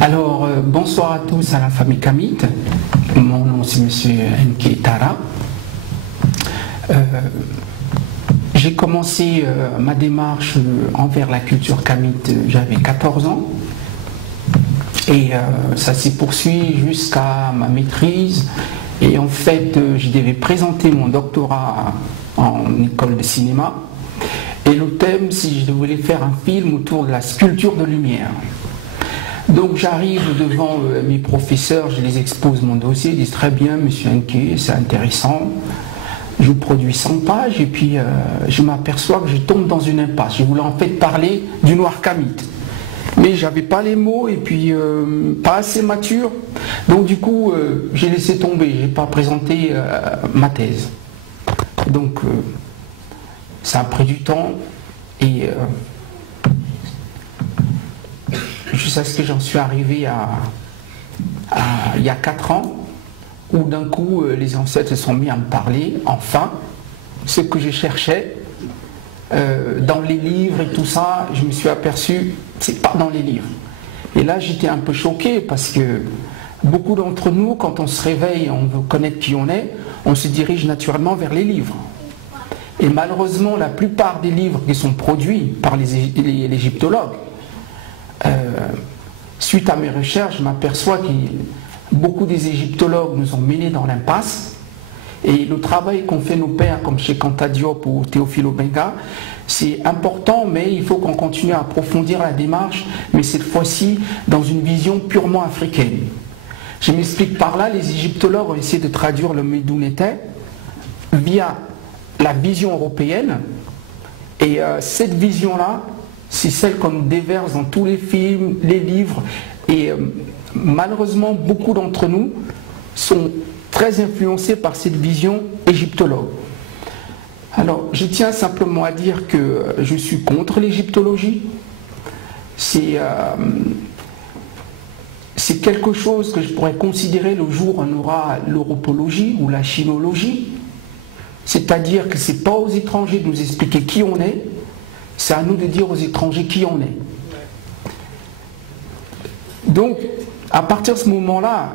Alors, bonsoir à tous à la famille Kamite. Mon nom c'est Monsieur Nké Tara. J'ai commencé ma démarche envers la culture Kamite, j'avais 14 ans. Et ça s'est poursuivi jusqu'à ma maîtrise. Et en fait, je devais présenter mon doctorat en école de cinéma. Et le thème, si je voulais faire un film autour de la sculpture de lumière. Donc j'arrive devant mes professeurs, je les expose mon dossier, ils disent très bien, monsieur Nké, c'est intéressant. Je produis 100 pages et puis je m'aperçois que je tombe dans une impasse. Je voulais en fait parler du noir kamite. Mais j'avais pas les mots et puis pas assez mature. Donc du coup, j'ai laissé tomber, j'ai pas présenté ma thèse. Donc ça a pris du temps et jusqu'à ce que j'en suis arrivé il y a 4 ans, où d'un coup les ancêtres se sont mis à me parler, enfin, ce que je cherchais dans les livres et tout ça, je me suis aperçu, c'est pas dans les livres. Et là j'étais un peu choqué parce que beaucoup d'entre nous, quand on se réveille, on veut connaître qui on est, on se dirige naturellement vers les livres. Et malheureusement, la plupart des livres qui sont produits par les égyptologues, suite à mes recherches, je m'aperçois que beaucoup des égyptologues nous ont menés dans l'impasse. Et le travail qu'ont fait nos pères, comme chez Anta Diop ou Théophile Obenga, c'est important, mais il faut qu'on continue à approfondir la démarche, mais cette fois-ci dans une vision purement africaine. Je m'explique par là, les égyptologues ont essayé de traduire le Médounétais via la vision européenne, et cette vision-là, c'est celle qu'on nous déverse dans tous les films, les livres, et malheureusement, beaucoup d'entre nous sont très influencés par cette vision égyptologue. Alors, je tiens simplement à dire que je suis contre l'égyptologie. C'est quelque chose que je pourrais considérer le jour où on aura l'europologie ou la chinologie. C'est-à-dire que ce n'est pas aux étrangers de nous expliquer qui on est, c'est à nous de dire aux étrangers qui on est. Donc, à partir de ce moment-là,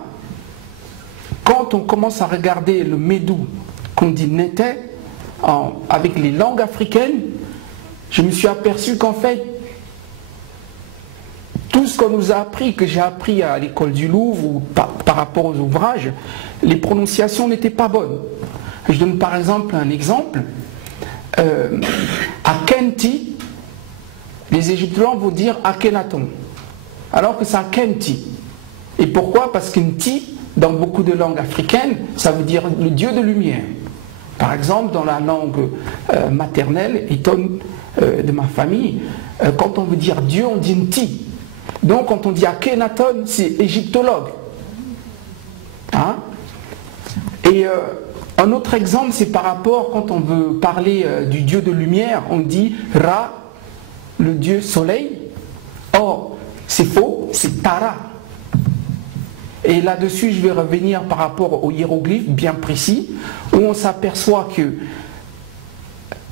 quand on commence à regarder le Médou, qu'on dit Nété, avec les langues africaines, je me suis aperçu qu'en fait, tout ce qu'on nous a appris, que j'ai appris à l'école du Louvre ou par rapport aux ouvrages, les prononciations n'étaient pas bonnes. Je donne par exemple un exemple. Akenti, les Égyptiens vont dire Akhenaton, alors que c'est Akenti. Et pourquoi? Parce qu'Nti, dans beaucoup de langues africaines, ça veut dire le dieu de lumière. Par exemple, dans la langue maternelle, Iton de ma famille, quand on veut dire Dieu, on dit Nti. Donc quand on dit Akhenaton, c'est égyptologue. Hein? Et un autre exemple, c'est par rapport, quand on veut parler du dieu de lumière, on dit Ra, le dieu soleil. Or, c'est faux, c'est Tara. Et là-dessus, je vais revenir par rapport aux hiéroglyphes bien précis, où on s'aperçoit que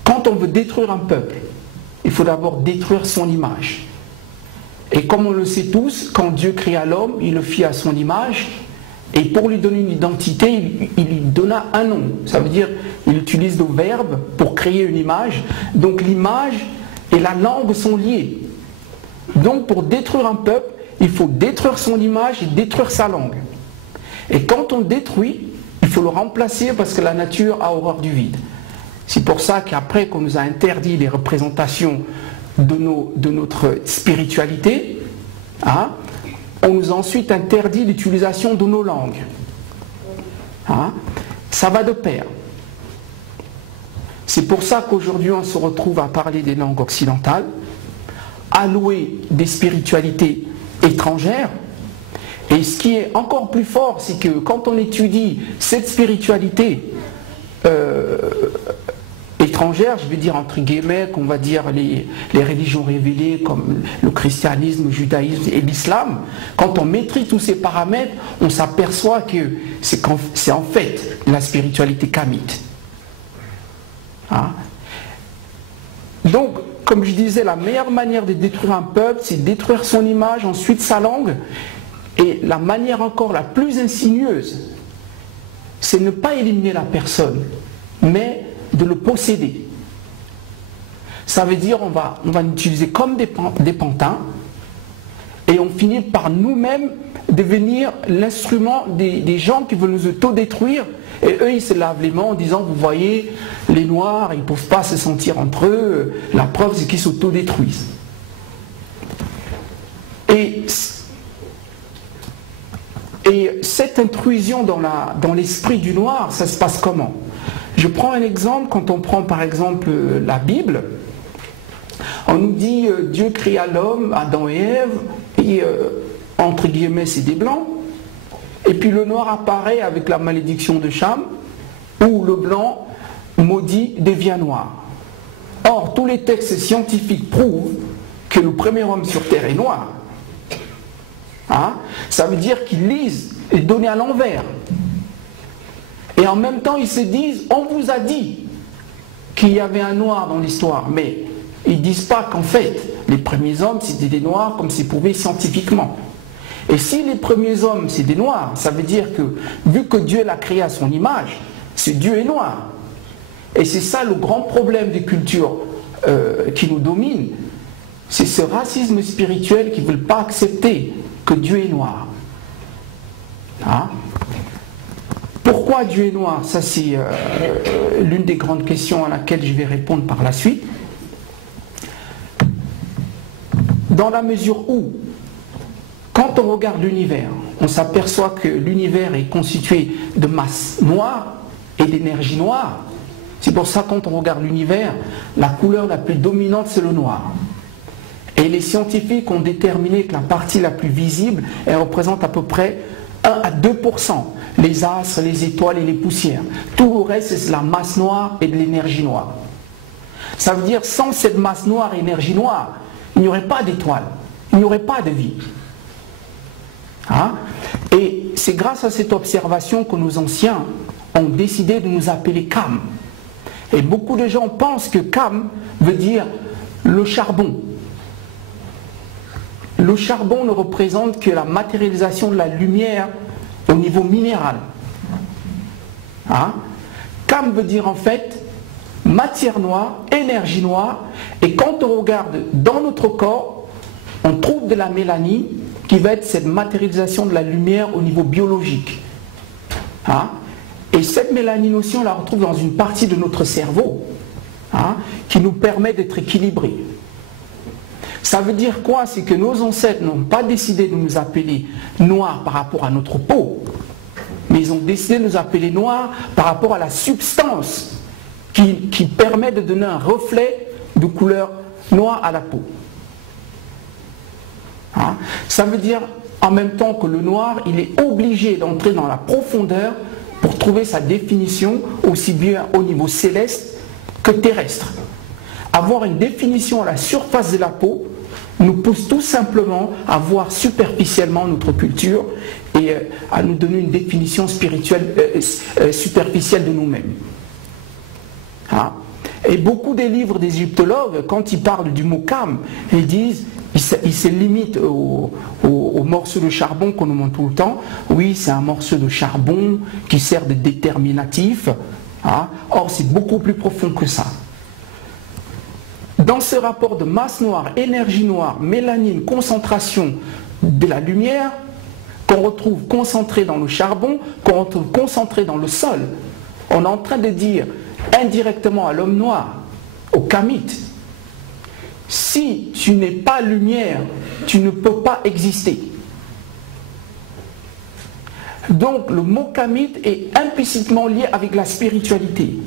quand on veut détruire un peuple, il faut d'abord détruire son image. Et comme on le sait tous, quand Dieu créa l'homme, il le fit à son image, et pour lui donner une identité, il lui donna un nom. Ça veut dire, il utilise le verbe pour créer une image. Donc l'image et la langue sont liées. Donc pour détruire un peuple, il faut détruire son image et détruire sa langue. Et quand on détruit, il faut le remplacer parce que la nature a horreur du vide. C'est pour ça qu'après qu'on nous a interdit les représentations de notre spiritualité, hein, on nous a ensuite interdit l'utilisation de nos langues. Hein, ça va de pair. C'est pour ça qu'aujourd'hui on se retrouve à parler des langues occidentales, à louer des spiritualités étrangères. Et ce qui est encore plus fort, c'est que quand on étudie cette spiritualité étrangère, je veux dire entre guillemets, qu'on va dire les religions révélées comme le christianisme, le judaïsme et l'islam, quand on maîtrise tous ces paramètres, on s'aperçoit que c'est en fait la spiritualité kamite. Hein? Donc, comme je disais, la meilleure manière de détruire un peuple, c'est détruire son image, ensuite sa langue. Et la manière encore la plus insinueuse, c'est ne pas éliminer la personne, mais de le posséder. Ça veut dire on va l'utiliser comme des pantins, et on finit par nous-mêmes devenir l'instrument des gens qui veulent nous autodétruire. Et eux, ils se lavent les mains en disant, vous voyez, les Noirs, ils ne peuvent pas se sentir entre eux. La preuve, c'est qu'ils s'autodétruisent. Et cette intrusion dans l'esprit du noir, ça se passe comment? Je prends un exemple, quand on prend par exemple la Bible, on nous dit Dieu créa l'homme, Adam et Ève, et entre guillemets c'est des blancs, et puis le noir apparaît avec la malédiction de Cham, où le blanc maudit devient noir. Or, tous les textes scientifiques prouvent que le premier homme sur terre est noir. Hein? Ça veut dire qu'ils lisent et donnent à l'envers. Et en même temps, ils se disent, on vous a dit qu'il y avait un noir dans l'histoire, mais ils ne disent pas qu'en fait, les premiers hommes, c'était des noirs comme c'est prouvé scientifiquement. Et si les premiers hommes, c'est des noirs, ça veut dire que, vu que Dieu l'a créé à son image, ce Dieu est noir. Et c'est ça le grand problème des cultures qui nous dominent. C'est ce racisme spirituel qui ne veulent pas accepter que Dieu est noir. Hein? Pourquoi Dieu est noir? Ça, c'est l'une des grandes questions à laquelle je vais répondre par la suite. Dans la mesure où, quand on regarde l'univers, on s'aperçoit que l'univers est constitué de masse noire et d'énergie noire. C'est pour ça que quand on regarde l'univers, la couleur la plus dominante, c'est le noir. Et les scientifiques ont déterminé que la partie la plus visible, elle représente à peu près 1 à 2%. Les astres, les étoiles et les poussières. Tout le reste, c'est la masse noire et de l'énergie noire. Ça veut dire, sans cette masse noire et énergie noire, il n'y aurait pas d'étoiles, il n'y aurait pas de vie. Hein? Et c'est grâce à cette observation que nos anciens ont décidé de nous appeler Cam. Et beaucoup de gens pensent que Cam veut dire le charbon. Le charbon ne représente que la matérialisation de la lumière au niveau minéral. Hein? Cam veut dire en fait matière noire, énergie noire, et quand on regarde dans notre corps, on trouve de la mélanine qui va être cette matérialisation de la lumière au niveau biologique. Hein? Et cette mélanine aussi, on la retrouve dans une partie de notre cerveau, hein, qui nous permet d'être équilibrés. Ça veut dire quoi? C'est que nos ancêtres n'ont pas décidé de nous appeler noirs par rapport à notre peau, mais ils ont décidé de nous appeler noirs par rapport à la substance qui permet de donner un reflet de couleur noire à la peau. Hein? Ça veut dire en même temps que le noir, il est obligé d'entrer dans la profondeur pour trouver sa définition aussi bien au niveau céleste que terrestre. Avoir une définition à la surface de la peau nous pousse tout simplement à voir superficiellement notre culture et à nous donner une définition spirituelle superficielle de nous-mêmes. Hein? Et beaucoup des livres d'égyptologues, quand ils parlent du mot Cam, ils disent, ils se limitent au morceau de charbon qu'on nous montre tout le temps. Oui, c'est un morceau de charbon qui sert de déterminatif. Hein? Or, c'est beaucoup plus profond que ça. Dans ce rapport de masse noire, énergie noire, mélanine, concentration de la lumière, qu'on retrouve concentrée dans le charbon, qu'on retrouve concentrée dans le sol, on est en train de dire indirectement à l'homme noir, au kamite, si tu n'es pas lumière, tu ne peux pas exister. Donc le mot kamite est implicitement lié avec la spiritualité.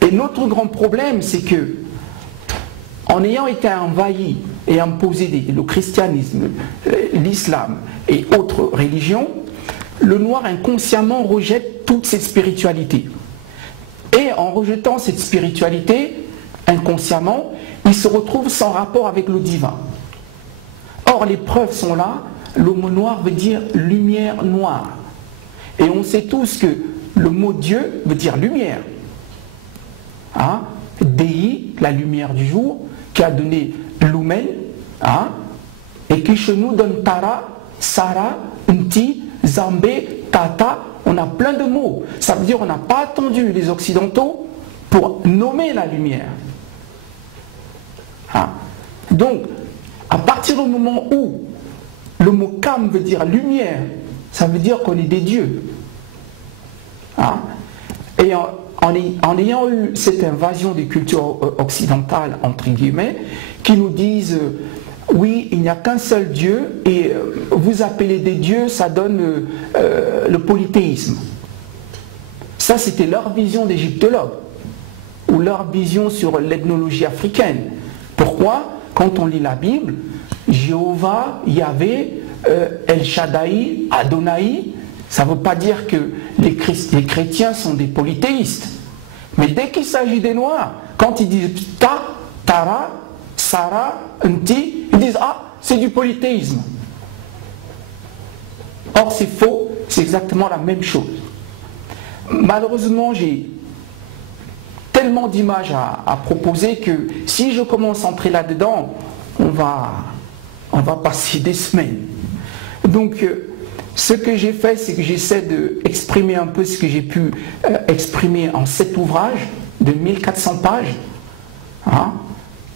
Et notre grand problème, c'est que en ayant été envahi et imposé le christianisme, l'islam et autres religions, le noir inconsciemment rejette toute cette spiritualité. Et en rejetant cette spiritualité, inconsciemment, il se retrouve sans rapport avec le divin. Or, les preuves sont là, le mot noir veut dire lumière noire. Et on sait tous que le mot Dieu veut dire lumière. Hein? Dei, la lumière du jour, qui a donné Lumen, hein? Et qui chez nous donne Tara, Sara, Nti, Zambé, Tata, on a plein de mots. Ça veut dire qu'on n'a pas attendu les Occidentaux pour nommer la lumière. Hein? Donc, à partir du moment où le mot Kam veut dire lumière, ça veut dire qu'on est des dieux. Hein? Et en ayant eu cette invasion des cultures occidentales, entre guillemets, qui nous disent oui, il n'y a qu'un seul Dieu, et vous appelez des dieux, ça donne le polythéisme. Ça, c'était leur vision d'égyptologue, ou leur vision sur l'ethnologie africaine. Pourquoi? Quand on lit la Bible, Jéhovah, Yahvé, El Shaddai, Adonai, ça ne veut pas dire que les chrétiens sont des polythéistes. Mais dès qu'il s'agit des Noirs, quand ils disent Ta, Tara, Sara, Nti, ils disent ah, c'est du polythéisme. Or c'est faux, c'est exactement la même chose. Malheureusement, j'ai tellement d'images à proposer que si je commence à entrer là-dedans, on va passer des semaines. Donc, ce que j'ai fait, c'est que j'essaie d'exprimer un peu ce que j'ai pu exprimer en 7 ouvrages de 1400 pages, hein,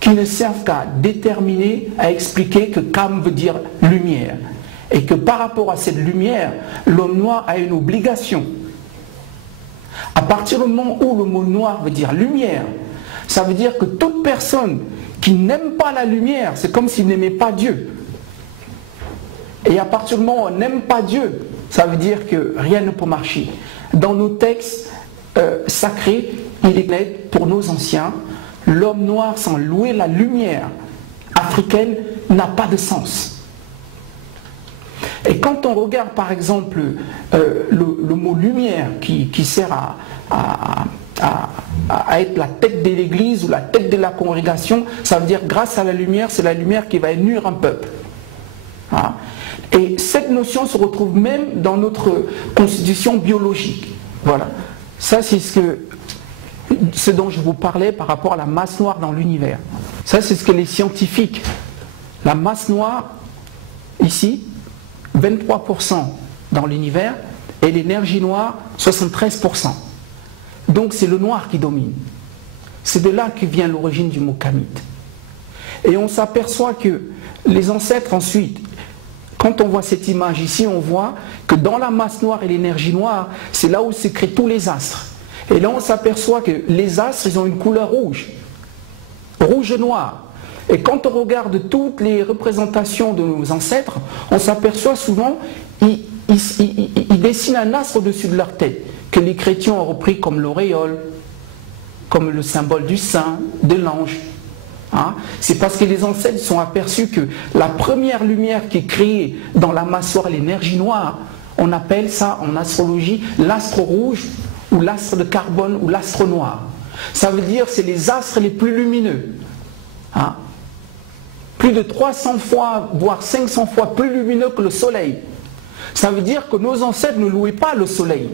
qui ne servent qu'à déterminer, à expliquer que Kam veut dire lumière. Et que par rapport à cette lumière, l'homme noir a une obligation. À partir du moment où le mot noir veut dire lumière, ça veut dire que toute personne qui n'aime pas la lumière, c'est comme s'il n'aimait pas Dieu. Et à partir du moment où on n'aime pas Dieu, ça veut dire que rien ne peut marcher. Dans nos textes sacrés, il est net pour nos anciens, l'homme noir sans louer la lumière africaine n'a pas de sens. Et quand on regarde par exemple le mot lumière qui sert à être la tête de l'église ou la tête de la congrégation, ça veut dire grâce à la lumière, c'est la lumière qui va nuire un peuple. Hein? Et cette notion se retrouve même dans notre constitution biologique. Voilà. Ça, c'est ce dont je vous parlais par rapport à la masse noire dans l'univers. Ça, c'est ce que les scientifiques, la masse noire, ici, 23% dans l'univers, et l'énergie noire, 73%. Donc c'est le noir qui domine. C'est de là que vient l'origine du mot kamite. Et on s'aperçoit que les ancêtres ensuite, quand on voit cette image ici, on voit que dans la masse noire et l'énergie noire, c'est là où se créent tous les astres. Et là on s'aperçoit que les astres, ils ont une couleur rouge. Rouge-noir. Et quand on regarde toutes les représentations de nos ancêtres, on s'aperçoit souvent qu'ils dessinent un astre au-dessus de leur tête, que les chrétiens ont repris comme l'auréole, comme le symbole du saint, de l'ange. Hein? C'est parce que les ancêtres sont aperçus que la première lumière qui est créée dans la masse noire, l'énergie noire, on appelle ça en astrologie l'astre rouge ou l'astre de carbone ou l'astre noir. Ça veut dire que c'est les astres les plus lumineux. Hein? Plus de 300 fois, voire 500 fois plus lumineux que le soleil. Ça veut dire que nos ancêtres ne louaient pas le soleil.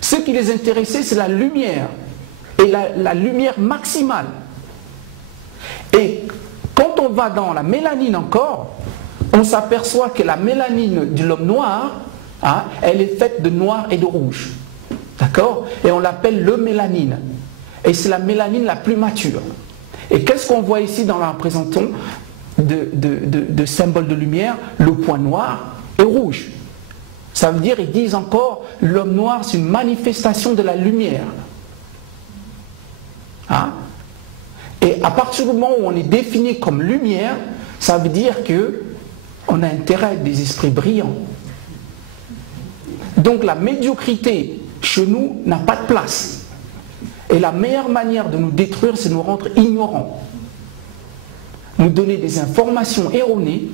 Ce qui les intéressait, c'est la lumière. Et la lumière maximale. Et quand on va dans la mélanine encore, on s'aperçoit que la mélanine de l'homme noir, hein, elle est faite de noir et de rouge. D'accord? Et on l'appelle le mélanine. Et c'est la mélanine la plus mature. Et qu'est-ce qu'on voit ici dans la représentation de symbole de lumière? Le point noir et rouge. Ça veut dire, ils disent encore, l'homme noir c'est une manifestation de la lumière. Hein? Et à partir du moment où on est défini comme lumière, ça veut dire qu'on a intérêt à être des esprits brillants. Donc la médiocrité chez nous n'a pas de place. Et la meilleure manière de nous détruire, c'est de nous rendre ignorants. Nous donner des informations erronées,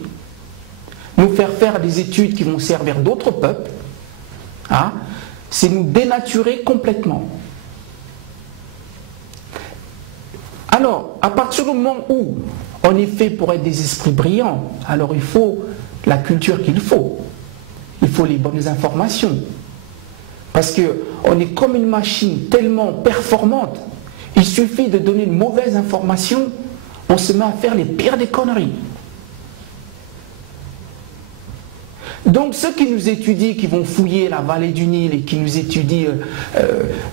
nous faire des études qui vont servir d'autres peuples, hein, c'est nous dénaturer complètement. Alors, à partir du moment où on est fait pour être des esprits brillants, alors il faut la culture qu'il faut. Il faut les bonnes informations. Parce qu'on est comme une machine tellement performante, il suffit de donner une mauvaise information, on se met à faire les pires des conneries. Donc ceux qui nous étudient, qui vont fouiller la vallée du Nil et qui nous étudient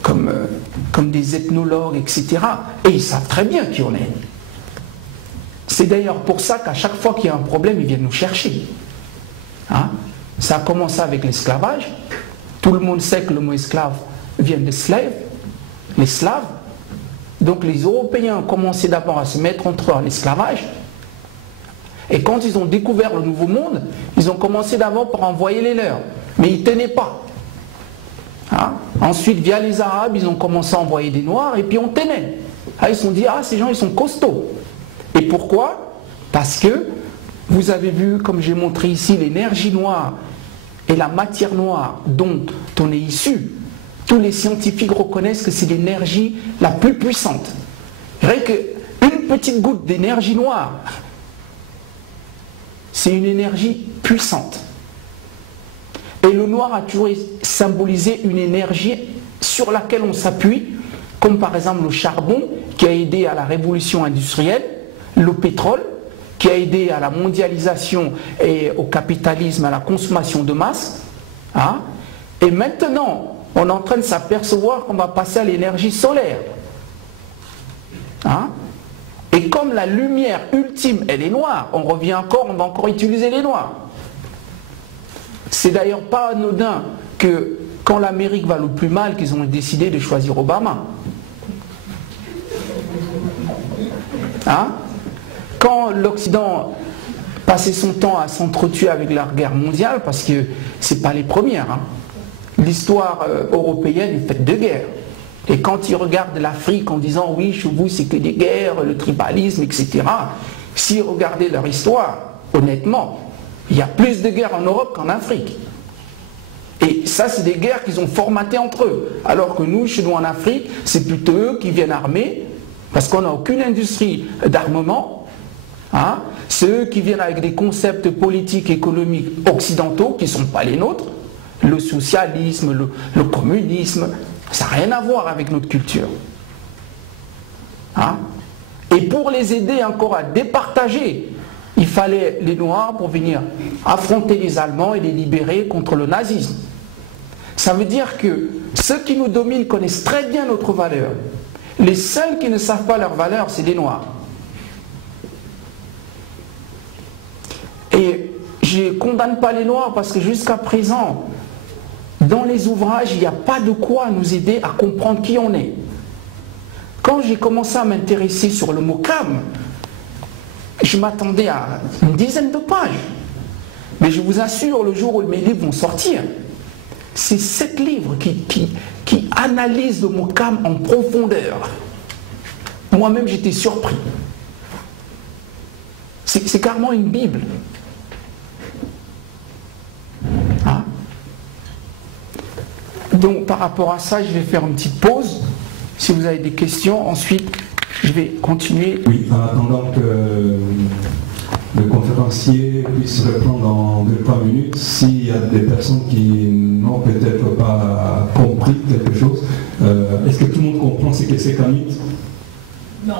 comme des ethnologues, etc., et ils savent très bien qui on est. C'est d'ailleurs pour ça qu'à chaque fois qu'il y a un problème, ils viennent nous chercher. Hein? Ça a commencé avec l'esclavage. Tout le monde sait que le mot esclave vient de slave, les Slaves. Donc les Européens ont commencé d'abord à se mettre entre eux à l'esclavage. Et quand ils ont découvert le nouveau monde, ils ont commencé d'abord par envoyer les leurs. Mais ils ne tenaient pas. Hein? Ensuite, via les Arabes, ils ont commencé à envoyer des Noirs et puis on tenait. Ah, ils se sont dit, ah, ces gens, ils sont costauds. Et pourquoi? Parce que vous avez vu, comme j'ai montré ici, l'énergie noire et la matière noire dont on est issu. Tous les scientifiques reconnaissent que c'est l'énergie la plus puissante. Rien qu'une petite goutte d'énergie noire, c'est une énergie puissante. Et le noir a toujours symbolisé une énergie sur laquelle on s'appuie, comme par exemple le charbon qui a aidé à la révolution industrielle, le pétrole qui a aidé à la mondialisation et au capitalisme, à la consommation de masse. Hein? Et maintenant, on est en train de s'apercevoir qu'on va passer à l'énergie solaire. Hein? Et comme la lumière ultime, elle est noire, on revient encore, on va encore utiliser les noirs. C'est d'ailleurs pas anodin que quand l'Amérique va le plus mal, qu'ils ont décidé de choisir Obama. Hein? Quand l'Occident passait son temps à s'entretuer avec la guerre mondiale, parce que c'est pas les premières, hein. L'histoire européenne est faite de guerres. Et quand ils regardent l'Afrique en disant oui, chez vous c'est que des guerres, le tribalisme, etc., s'ils regardaient leur histoire, honnêtement, il y a plus de guerres en Europe qu'en Afrique. Et ça, c'est des guerres qu'ils ont formatées entre eux. Alors que nous, chez nous en Afrique, c'est plutôt eux qui viennent armer, parce qu'on n'a aucune industrie d'armement. Hein? C'est eux qui viennent avec des concepts politiques, économiques occidentaux qui ne sont pas les nôtres. Le socialisme, le communisme, ça n'a rien à voir avec notre culture. Hein? Et pour les aider encore à départager, il fallait les Noirs pour venir affronter les Allemands et les libérer contre le nazisme. Ça veut dire que ceux qui nous dominent connaissent très bien notre valeur. Les seuls qui ne savent pas leur valeur, c'est les Noirs. Et je ne condamne pas les Noirs parce que jusqu'à présent, dans les ouvrages, il n'y a pas de quoi nous aider à comprendre qui on est. Quand j'ai commencé à m'intéresser sur le mot Cam, je m'attendais à une dizaine de pages. Mais je vous assure, le jour où mes livres vont sortir, c'est 7 livres qui analysent le mot Cam en profondeur. Moi-même, j'étais surpris. C'est carrément une Bible. Hein? Donc, par rapport à ça, je vais faire une petite pause. Si vous avez des questions, ensuite, je vais continuer. Oui, en attendant que le conférencier puisse répondre en 2-3 minutes, s'il y a des personnes qui n'ont peut-être pas compris quelque chose, est-ce que tout le monde comprend ce que c'est qu'un mythe? Non.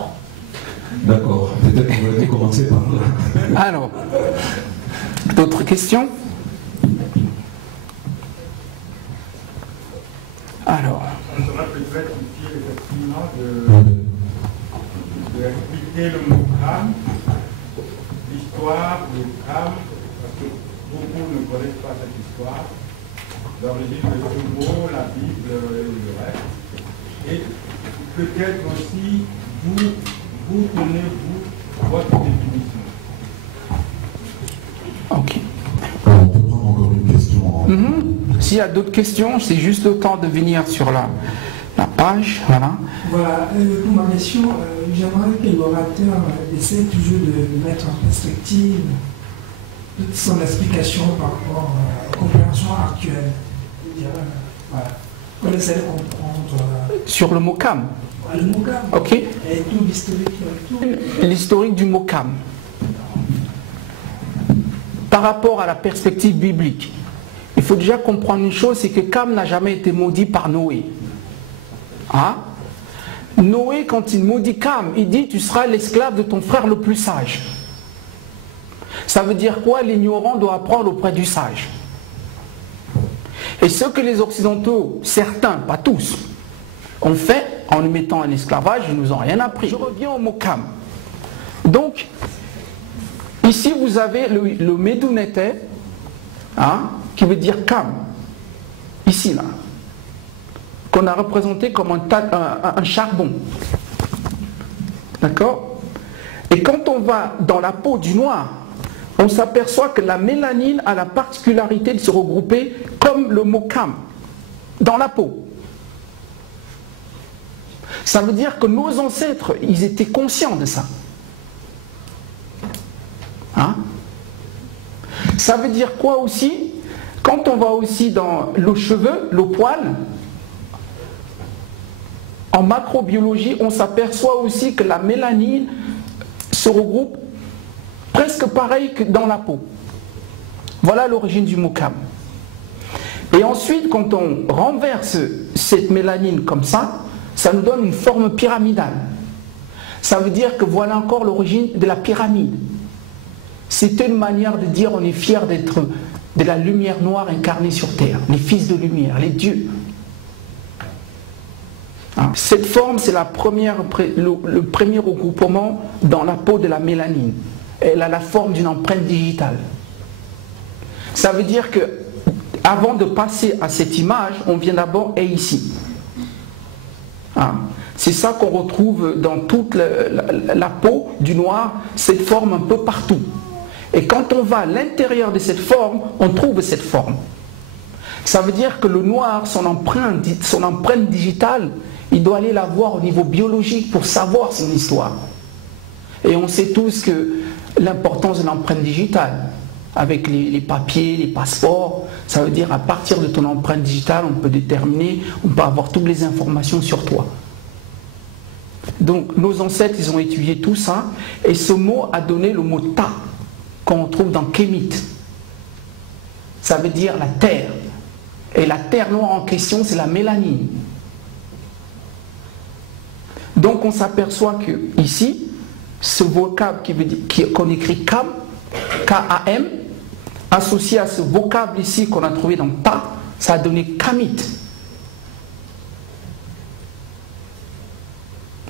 D'accord, peut-être qu'on va commencer par là. Alors, d'autres questions? Alors. Ça serait peut-être utile effectivement de expliquer le mot crâne, l'histoire du crâne, parce que beaucoup ne connaissent pas cette histoire, l'origine de ce mot, la Bible et le reste. Et peut-être aussi vous tenez-vous votre définition. Ok. On peut prendre encore une question. S'il y a d'autres questions, c'est juste le temps de venir sur la page. Voilà. Voilà, pour ma question, j'aimerais que l'orateur essaie toujours de mettre en perspective toute son explication par rapport à la compréhension actuelle. Voilà. On essaie de comprendre. Sur le mot Cam. Le mot Cam. Ok. Et tout l'historique. L'historique du mot Cam. Par rapport à la perspective biblique, il faut déjà comprendre une chose, c'est que Cam n'a jamais été maudit par Noé. Hein? Noé, quand il maudit Cam, il dit tu seras l'esclave de ton frère le plus sage. Ça veut dire quoi? L'ignorant doit apprendre auprès du sage. Et ce que les Occidentaux, certains, pas tous, ont fait en nous mettant en esclavage, ils ne nous ont rien appris. Je reviens au mot Kam. Donc, ici vous avez le Medunete, hein, qui veut dire Kam. Ici, là. Qu'on a représenté comme un charbon. D'accord? Et quand on va dans la peau du noir, on s'aperçoit que la mélanine a la particularité de se regrouper comme le mot Kam, dans la peau. Ça veut dire que nos ancêtres, ils étaient conscients de ça. Hein? Ça veut dire quoi aussi? Quand on va aussi dans le cheveu, le poil, en macrobiologie, on s'aperçoit aussi que la mélanine se regroupe presque pareil que dans la peau. Voilà l'origine du mot Kam. Et ensuite, quand on renverse cette mélanine comme ça nous donne une forme pyramidale. Ça veut dire que voilà encore l'origine de la pyramide. C'est une manière de dire on est fier d'être de la lumière noire incarnée sur terre, les fils de lumière, les dieux. Cette forme, c'est le premier regroupement dans la peau de la mélanine. Elle a la forme d'une empreinte digitale. Ça veut dire que avant de passer à cette image, on vient d'abord et ici. C'est ça qu'on retrouve dans toute la peau du noir, cette forme un peu partout. Et quand on va à l'intérieur de cette forme, on trouve cette forme. Ça veut dire que le noir, son empreinte digitale, il doit aller la voir au niveau biologique pour savoir son histoire. Et on sait tous que l'importance de l'empreinte digitale, avec les papiers, les passeports, ça veut dire à partir de ton empreinte digitale, on peut déterminer, on peut avoir toutes les informations sur toi. Donc nos ancêtres, ils ont étudié tout ça, et ce mot a donné le mot Ta, qu'on trouve dans Kémit. Ça veut dire la terre. Et la terre noire en question, c'est la mélanine. Donc on s'aperçoit que ici, ce vocable qu'on écrit Kam, K-A-M, associé à ce vocable ici qu'on a trouvé dans Ta, ça a donné Kamit.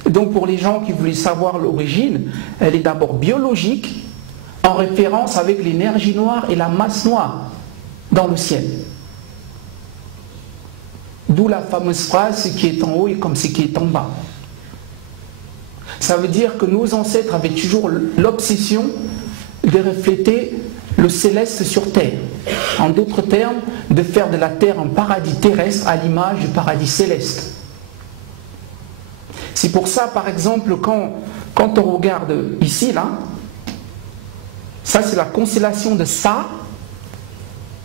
Donc pour les gens qui voulaient savoir l'origine, elle est d'abord biologique, en référence avec l'énergie noire et la masse noire dans le ciel. D'où la fameuse phrase, ce qui est en haut est comme ce qui est en bas. Ça veut dire que nos ancêtres avaient toujours l'obsession de refléter le céleste sur terre. En d'autres termes, de faire de la terre un paradis terrestre à l'image du paradis céleste. C'est pour ça, par exemple, quand on regarde ici, là, ça c'est la constellation de Sa,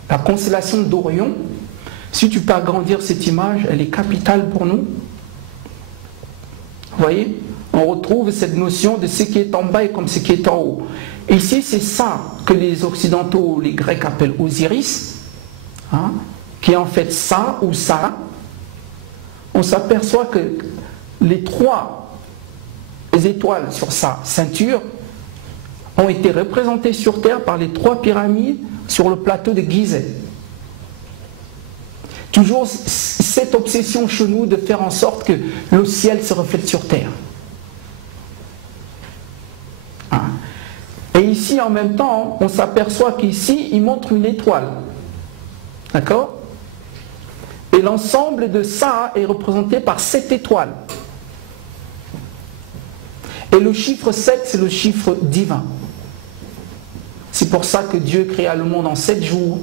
la constellation d'Orion. Si tu peux agrandir cette image, elle est capitale pour nous. Vous voyez? On retrouve cette notion de ce qui est en bas et comme ce qui est en haut. Ici, c'est ça que les Occidentaux, les Grecs appellent Osiris, hein, qui est en fait Sa ou Sa. On s'aperçoit que les trois étoiles sur sa ceinture ont été représentées sur Terre par les trois pyramides sur le plateau de Gizeh. Toujours cette obsession chez nous de faire en sorte que le ciel se reflète sur Terre. Et ici, en même temps, on s'aperçoit qu'ici, il montre une étoile. D'accord? Et l'ensemble de ça est représenté par 7 étoiles. Et le chiffre 7, c'est le chiffre divin. C'est pour ça que Dieu créa le monde en 7 jours.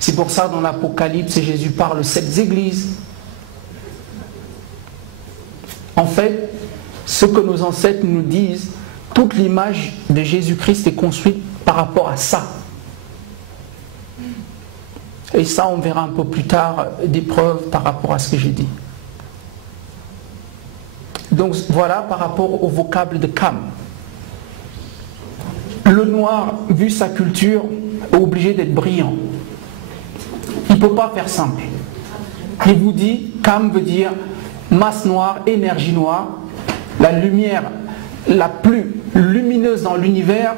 C'est pour ça, dans l'Apocalypse, Jésus parle de 7 églises. En fait, ce que nos ancêtres nous disent, toute l'image de Jésus-Christ est construite par rapport à ça. Et ça, on verra un peu plus tard des preuves par rapport à ce que j'ai dit. Donc voilà par rapport au vocable de Kam. Le noir, vu sa culture, est obligé d'être brillant. Il ne peut pas faire simple. Il vous dit, Kam veut dire masse noire, énergie noire, la lumière la plus lumineuse lumineuse dans l'univers,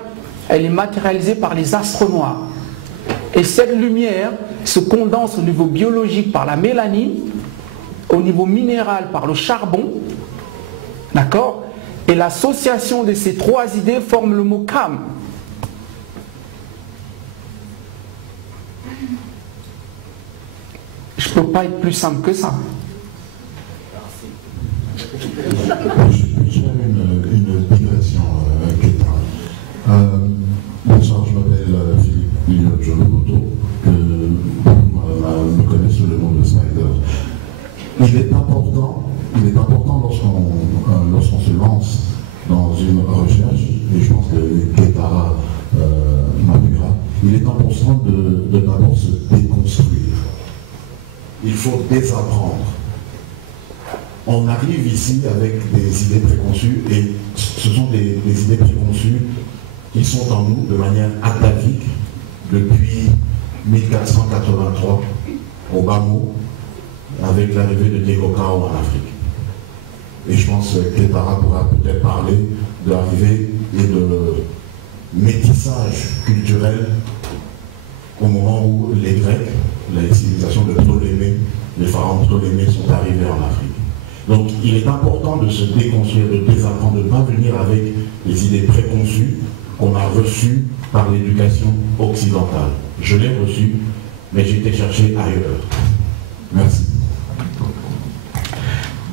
elle est matérialisée par les astres noirs. Et cette lumière se condense au niveau biologique par la mélanine, au niveau minéral par le charbon, d'accord? Et l'association de ces trois idées forme le mot Kam. Je ne peux pas être plus simple que ça. J'ai une digression, Keita. Bonsoir, je m'appelle Philippe Joloboto, que me connaissent sous le nom de Snyder. Il est important lorsqu'on se lance dans une recherche, et je pense que Keita m'appuiera, il est important de d'abord se déconstruire. Il faut désapprendre. On arrive ici avec des idées préconçues, et ce sont des idées préconçues qui sont en nous de manière atavique depuis 1483 au Bamo, avec l'arrivée de Diego Cao en Afrique. Et je pense que Keita pourra peut-être parler de l'arrivée et de métissage culturel au moment où les Grecs, les civilisations de Ptolémée, les pharaons Ptolémée sont arrivés en Afrique. Donc il est important de se déconstruire, de désapprendre, de ne pas venir avec des idées préconçues qu'on a reçues par l'éducation occidentale. Je l'ai reçue, mais j'ai été chercher ailleurs. Merci.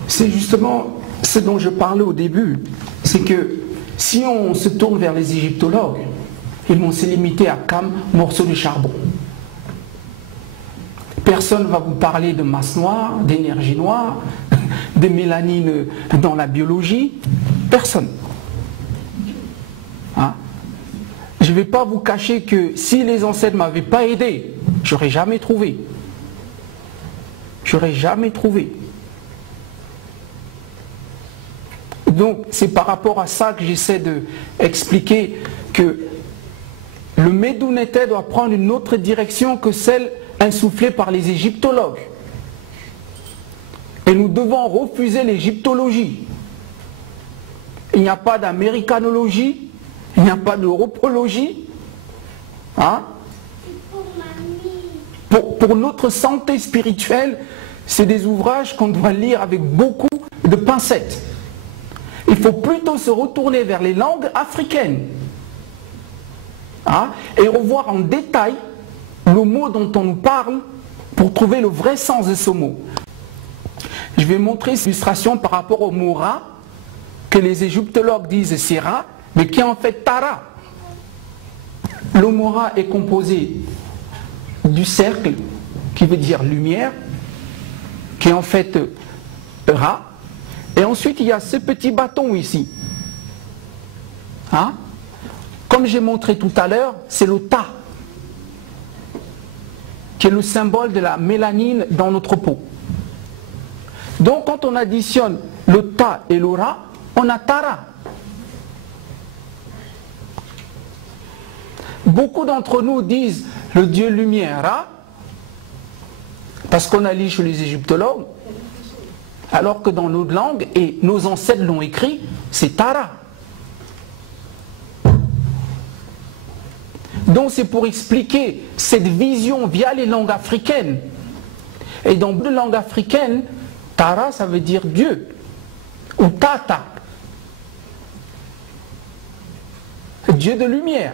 C'est justement ce dont je parlais au début. C'est que si on se tourne vers les égyptologues, ils vont se limiter à Kam, morceau de charbon. Personne ne va vous parler de masse noire, d'énergie noire, de mélanine dans la biologie. Personne. Hein? Je ne vais pas vous cacher que si les ancêtres ne m'avaient pas aidé, je n'aurais jamais trouvé. Je n'aurais jamais trouvé. Donc c'est par rapport à ça que j'essaie d'expliquer que le Médounétais doit prendre une autre direction que celle insufflée par les égyptologues. Et nous devons refuser l'égyptologie. Il n'y a pas d'américanologie, il n'y a pas d'europologie. Hein? Pour notre santé spirituelle, c'est des ouvrages qu'on doit lire avec beaucoup de pincettes. Il faut plutôt se retourner vers les langues africaines. Hein? Et revoir en détail le mot dont on nous parle pour trouver le vrai sens de ce mot. Je vais montrer cette illustration par rapport au mot Ra, que les égyptologues disent c'est Ra, mais qui est en fait Tara. Le mot Ra est composé du cercle, qui veut dire lumière, qui est en fait Ra, et ensuite il y a ce petit bâton ici. Hein? Comme j'ai montré tout à l'heure, c'est le Ta, qui est le symbole de la mélanine dans notre peau. Donc quand on additionne le Ta et le Ra, on a Tara. Beaucoup d'entre nous disent le dieu lumière Ra, parce qu'on a lu chez les égyptologues, alors que dans notre langue, et nos ancêtres l'ont écrit, c'est Tara. Donc c'est pour expliquer cette vision via les langues africaines. Et dans les langues africaines, Tara ça veut dire Dieu, ou Tata, Dieu de lumière.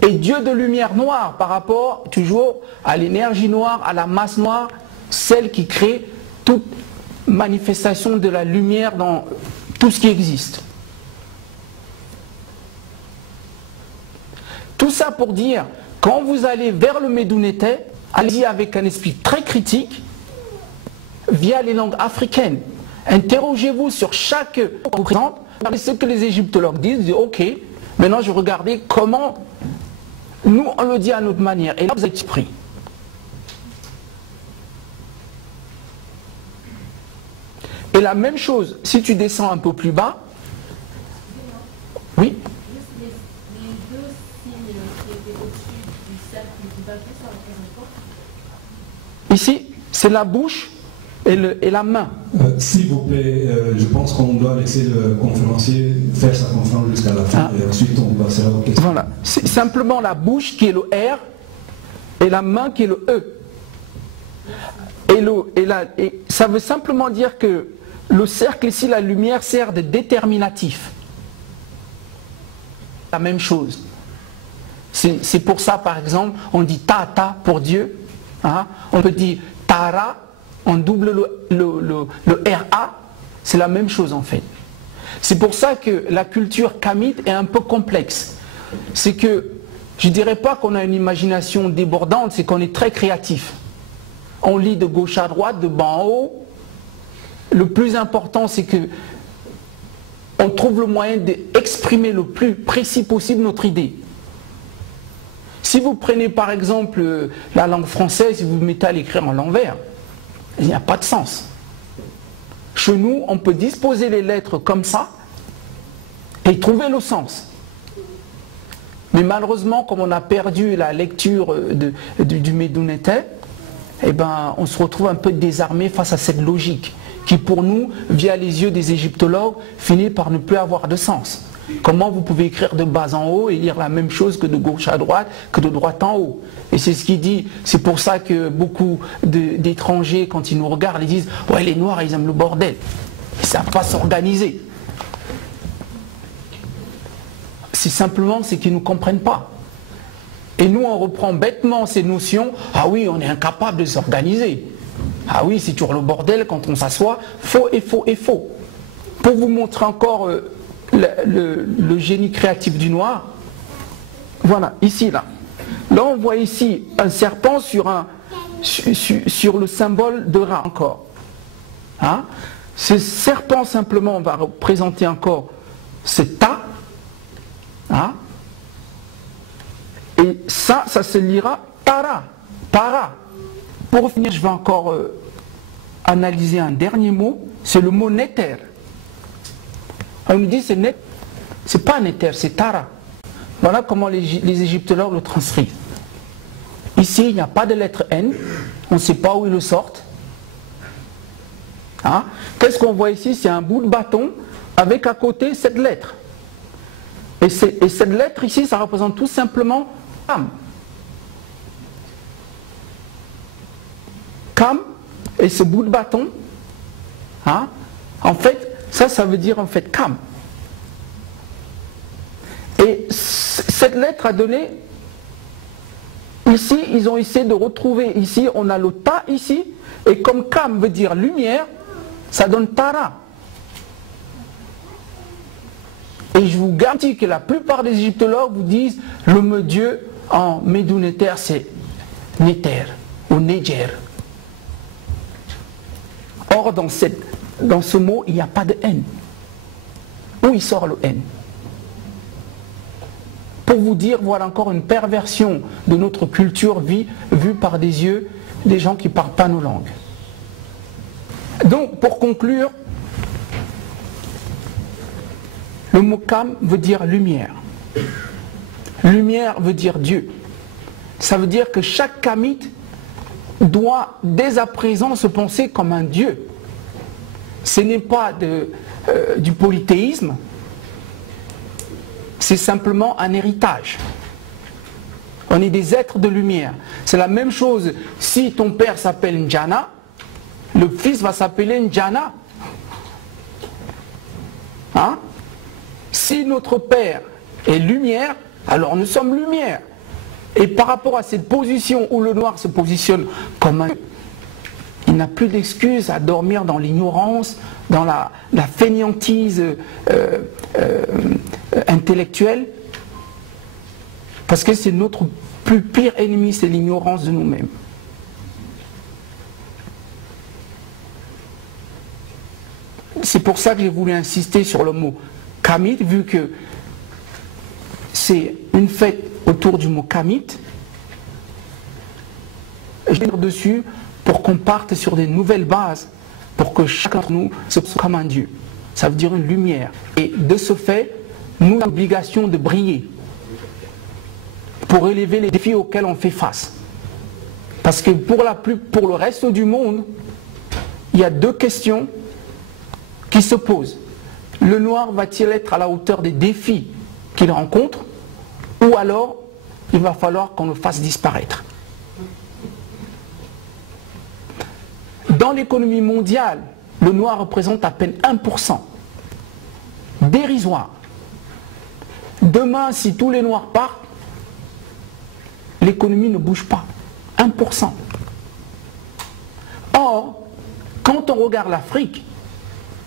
Et Dieu de lumière noire par rapport toujours à l'énergie noire, à la masse noire, celle qui crée toute manifestation de la lumière dans tout ce qui existe. Tout ça pour dire, quand vous allez vers le Médounétais, allez-y avec un esprit très critique, via les langues africaines. Interrogez-vous sur chaque représente, ce que les égyptologues disent, ok, maintenant je regardais comment nous on le dit à notre manière, et là vous êtes pris. Et la même chose, si tu descends un peu plus bas, oui. Ici, c'est la bouche et la main. S'il vous plaît, je pense qu'on doit laisser le conférencier faire sa conférence jusqu'à la fin et ensuite on passera aux questions. Voilà, c'est simplement la bouche qui est le R et la main qui est le E. Et ça veut simplement dire que le cercle ici, la lumière, sert de déterminatif. La même chose. C'est pour ça, par exemple, on dit ta pour Dieu. Hein? On peut dire tara, on double le ra. C'est la même chose en fait. C'est pour ça que la culture kamite est un peu complexe. C'est que, je ne dirais pas qu'on a une imagination débordante, c'est qu'on est très créatif. On lit de gauche à droite, de bas en haut. Le plus important, c'est que on trouve le moyen d'exprimer le plus précis possible notre idée. Si vous prenez par exemple la langue française et vous vous mettez à l'écrire en l'envers, il n'y a pas de sens. Chez nous, on peut disposer les lettres comme ça et trouver le sens. Mais malheureusement, comme on a perdu la lecture du Médounéter, eh ben, on se retrouve un peu désarmé face à cette logique qui pour nous, via les yeux des égyptologues, finit par ne plus avoir de sens. Comment vous pouvez écrire de bas en haut et lire la même chose que de gauche à droite, que de droite en haut? Et c'est ce qu'il dit, c'est pour ça que beaucoup d'étrangers, quand ils nous regardent, ils disent « Ouais, les Noirs, ils aiment le bordel. Ils ne savent pas s'organiser. » C'est simplement, c'est qu'ils ne nous comprennent pas. Et nous, on reprend bêtement ces notions. Ah oui, on est incapable de s'organiser. Ah oui, c'est toujours le bordel quand on s'assoit. Faux et faux et faux. Pour vous montrer encore le génie créatif du noir, voilà, ici, là. Là, on voit ici un serpent sur le symbole de Ra encore. Hein? Ce serpent, simplement, on va représenter encore ce ta. Hein? Et ça se lira para, para. Pour finir, je vais encore analyser un dernier mot, c'est le mot néter. On nous dit c'est pas néter, c'est tara. Voilà comment les égyptologues le transcrivent. Ici, il n'y a pas de lettre N, on ne sait pas où ils le sortent. Hein? Qu'est-ce qu'on voit ici? C'est un bout de bâton avec à côté cette lettre. Et cette lettre ici, ça représente tout simplement Kam. Kam, et ce bout de bâton, hein, en fait, ça veut dire en fait Kam. Et cette lettre a donné, ici, ils ont essayé de retrouver, ici, on a le ta ici, et comme Kam veut dire lumière, ça donne Tara. Et je vous garantis que la plupart des égyptologues vous disent le mot Dieu en Médounéter c'est Néter ou Néger. Or dans ce mot il n'y a pas de N. Où il sort le N? Pour vous dire, voilà encore une perversion de notre culture vue par des yeux des gens qui ne parlent pas nos langues. Donc pour conclure, le mot Kam veut dire lumière. Lumière veut dire Dieu. Ça veut dire que chaque Kamite doit dès à présent se penser comme un Dieu. Ce n'est pas du polythéisme, c'est simplement un héritage. On est des êtres de lumière. C'est la même chose si ton père s'appelle Njana, le fils va s'appeler Njana. Hein? Si notre Père est lumière, alors nous sommes lumière. Et par rapport à cette position où le noir se positionne comme un... Il n'a plus d'excuses à dormir dans l'ignorance, dans la fainéantise intellectuelle. Parce que c'est notre plus pire ennemi, c'est l'ignorance de nous-mêmes. C'est pour ça que j'ai voulu insister sur le mot Kamite, vu que c'est une fête autour du mot Kamite. Je vais dire dessus pour qu'on parte sur des nouvelles bases, pour que chacun d'entre nous se soit comme un Dieu. Ça veut dire une lumière. Et de ce fait, nous avons l'obligation de briller pour relever les défis auxquels on fait face. Parce que pour le reste du monde, il y a deux questions qui se posent. Le noir va-t-il être à la hauteur des défis qu'il rencontre, ou alors il va falloir qu'on le fasse disparaître? Dans l'économie mondiale, le noir représente à peine 1%. Dérisoire. Demain, si tous les noirs partent, l'économie ne bouge pas. 1%. Or, quand on regarde l'Afrique,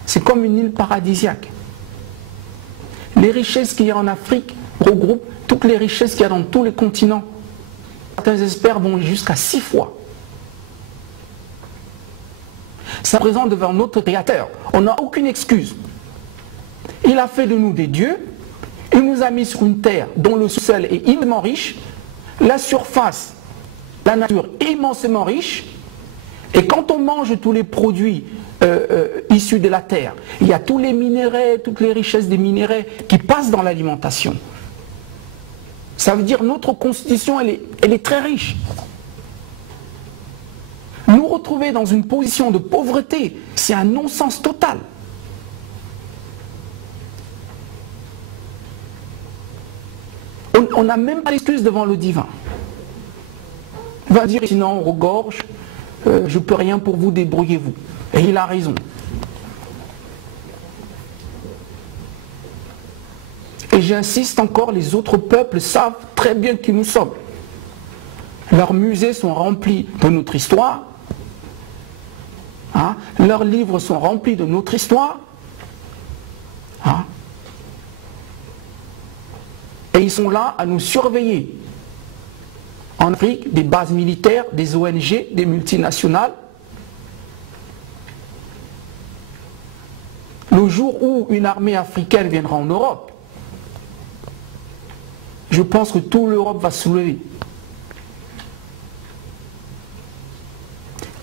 c'est comme une île paradisiaque. Les richesses qu'il y a en Afrique regroupent toutes les richesses qu'il y a dans tous les continents. Certains experts vont jusqu'à 6 fois. Ça présente devant notre Créateur. On n'a aucune excuse. Il a fait de nous des dieux. Il nous a mis sur une terre dont le sol est immensément riche. La surface, la nature est immensément riche. Et quand on mange tous les produits issus de la terre, il y a tous les minéraux, toutes les richesses des minéraux qui passent dans l'alimentation. Ça veut dire notre constitution, elle est très riche. Nous retrouver dans une position de pauvreté, c'est un non-sens total. On n'a même pas l'excuse devant le divin. Il va dire sinon on regorge, je ne peux rien pour vous, débrouillez-vous. Et il a raison. Et j'insiste encore, les autres peuples savent très bien qui nous sommes. Leurs musées sont remplis de notre histoire. Hein? Leurs livres sont remplis de notre histoire. Hein? Et ils sont là à nous surveiller. En Afrique, des bases militaires, des ONG, des multinationales. Le jour où une armée africaine viendra en Europe, je pense que toute l'Europe va se soulever.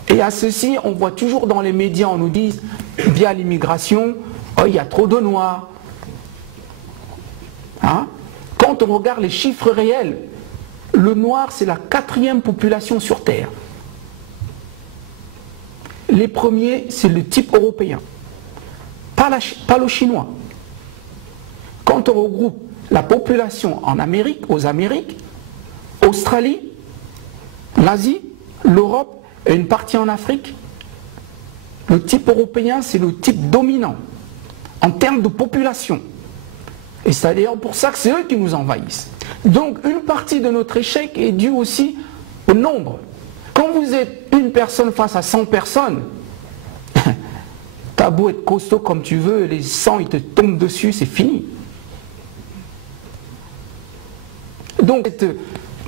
Et à ceci, on voit toujours dans les médias, on nous dit, via l'immigration, oh, il y a trop de noirs. Hein? Quand on regarde les chiffres réels, le noir, c'est la 4e population sur Terre. Les premiers, c'est le type européen, pas le chinois. Quand on regroupe la population en Amérique, aux Amériques, Australie, l'Asie, l'Europe et une partie en Afrique, le type européen, c'est le type dominant en termes de population. Et c'est d'ailleurs pour ça que c'est eux qui nous envahissent. Donc une partie de notre échec est due aussi au nombre. Quand vous êtes une personne face à 100 personnes, t'as beau être costaud comme tu veux, les 100 ils te tombent dessus, c'est fini. Donc cette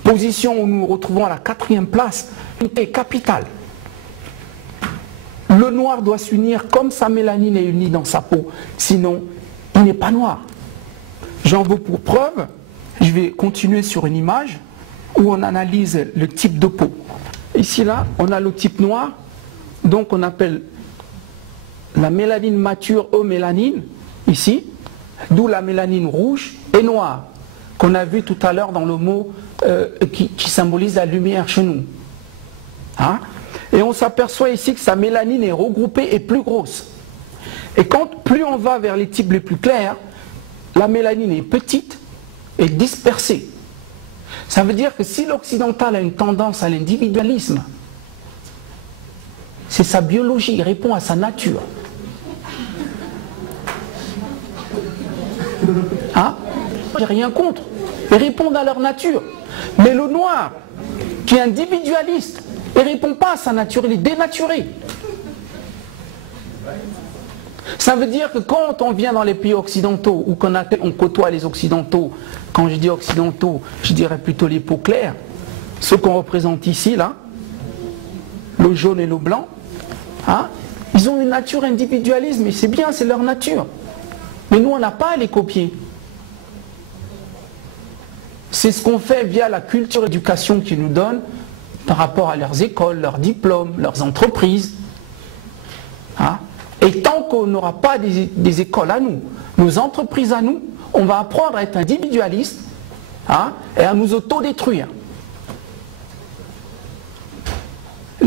position où nous nous retrouvons à la 4e place est capitale. Le noir doit s'unir comme sa mélanine est unie dans sa peau, sinon il n'est pas noir. J'en veux pour preuve, je vais continuer sur une image où on analyse le type de peau. Ici là, on a le type noir, donc on appelle la mélanine mature eumélanine, ici, d'où la mélanine rouge et noire, qu'on a vu tout à l'heure dans le mot qui symbolise la lumière chez nous. Hein? Et on s'aperçoit ici que sa mélanine est regroupée et plus grosse. Et quand plus on va vers les types les plus clairs, la mélanine est petite et dispersée. Ça veut dire que si l'occidental a une tendance à l'individualisme, c'est sa biologie, il répond à sa nature. Hein? J'ai rien contre. Ils répondent à leur nature. Mais le noir, qui est individualiste, il ne répond pas à sa nature, il est dénaturé. Ça veut dire que quand on vient dans les pays occidentaux, ou qu'on côtoie les occidentaux, quand je dis occidentaux, je dirais plutôt les peaux claires, ceux qu'on représente ici, là, le jaune et le blanc, hein, ils ont une nature individualiste, mais c'est bien, c'est leur nature. Mais nous, on n'a pas à les copier. C'est ce qu'on fait via la culture d'éducation qu'ils nous donnent par rapport à leurs écoles, leurs diplômes, leurs entreprises. Hein? Et tant qu'on n'aura pas des écoles à nous, nos entreprises à nous, on va apprendre à être individualiste, hein, et à nous autodétruire.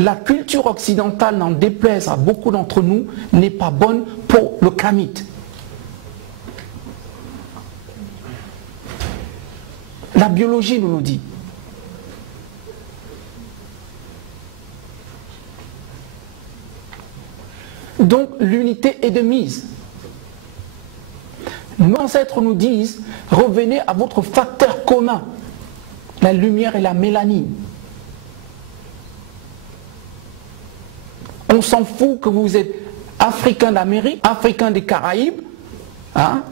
la culture occidentale, n'en déplaise à beaucoup d'entre nous, n'est pas bonne pour le kamite. La biologie nous le dit. Donc l'unité est de mise. Nos ancêtres nous disent, revenez à votre facteur commun, la lumière et la mélanine. On s'en fout que vous êtes africain d'Amérique, africain des Caraïbes, hein,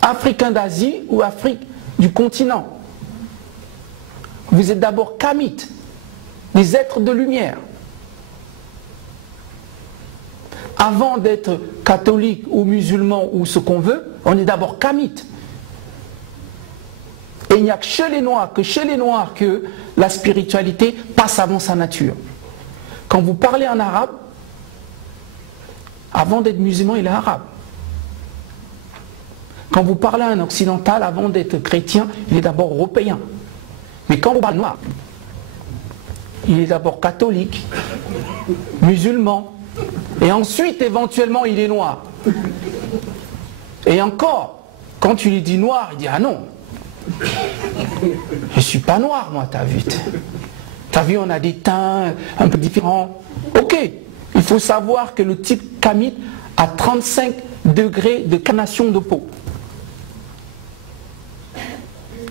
africain d'Asie ou Afrique du continent. Vous êtes d'abord kamites, des êtres de lumière. Avant d'être catholique ou musulman ou ce qu'on veut, on est d'abord kamite. Et il n'y a que chez les Noirs que la spiritualité passe avant sa nature. Quand vous parlez en arabe, avant d'être musulman, il est arabe. Quand vous parlez à un occidental, avant d'être chrétien, il est d'abord européen. Mais quand vous parlez noir, il est d'abord catholique, musulman, et ensuite, éventuellement, il est noir. Et encore, quand tu lui dis noir, il dit, ah non, je ne suis pas noir, moi, t'as vu. T'as vu, on a des teints un peu différents. Ok, il faut savoir que le type kamite a 35 degrés de carnation de peau.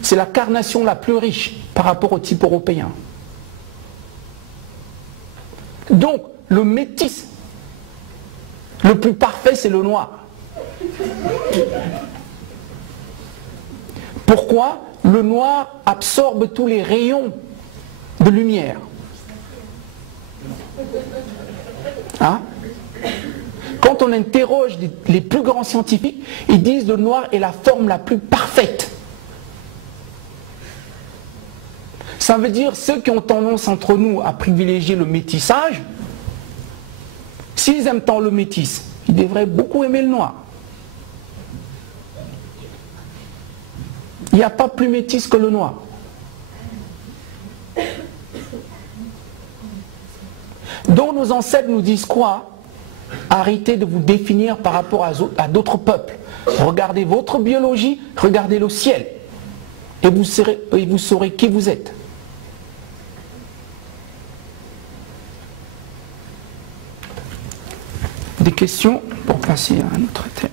C'est la carnation la plus riche par rapport au type européen. Donc, le métis, le plus parfait, c'est le noir. Pourquoi? Le noir absorbe tous les rayons de lumière. Hein? Quand on interroge les plus grands scientifiques, ils disent que le noir est la forme la plus parfaite. Ça veut dire ceux qui ont tendance entre nous à privilégier le métissage, s'ils aiment tant le métis, ils devraient beaucoup aimer le noir. Il n'y a pas plus métis que le noir. Donc nos ancêtres nous disent quoi? Arrêtez de vous définir par rapport à d'autres peuples. Regardez votre biologie, regardez le ciel. Et vous saurez qui vous êtes. Des questions pour passer à un autre thème.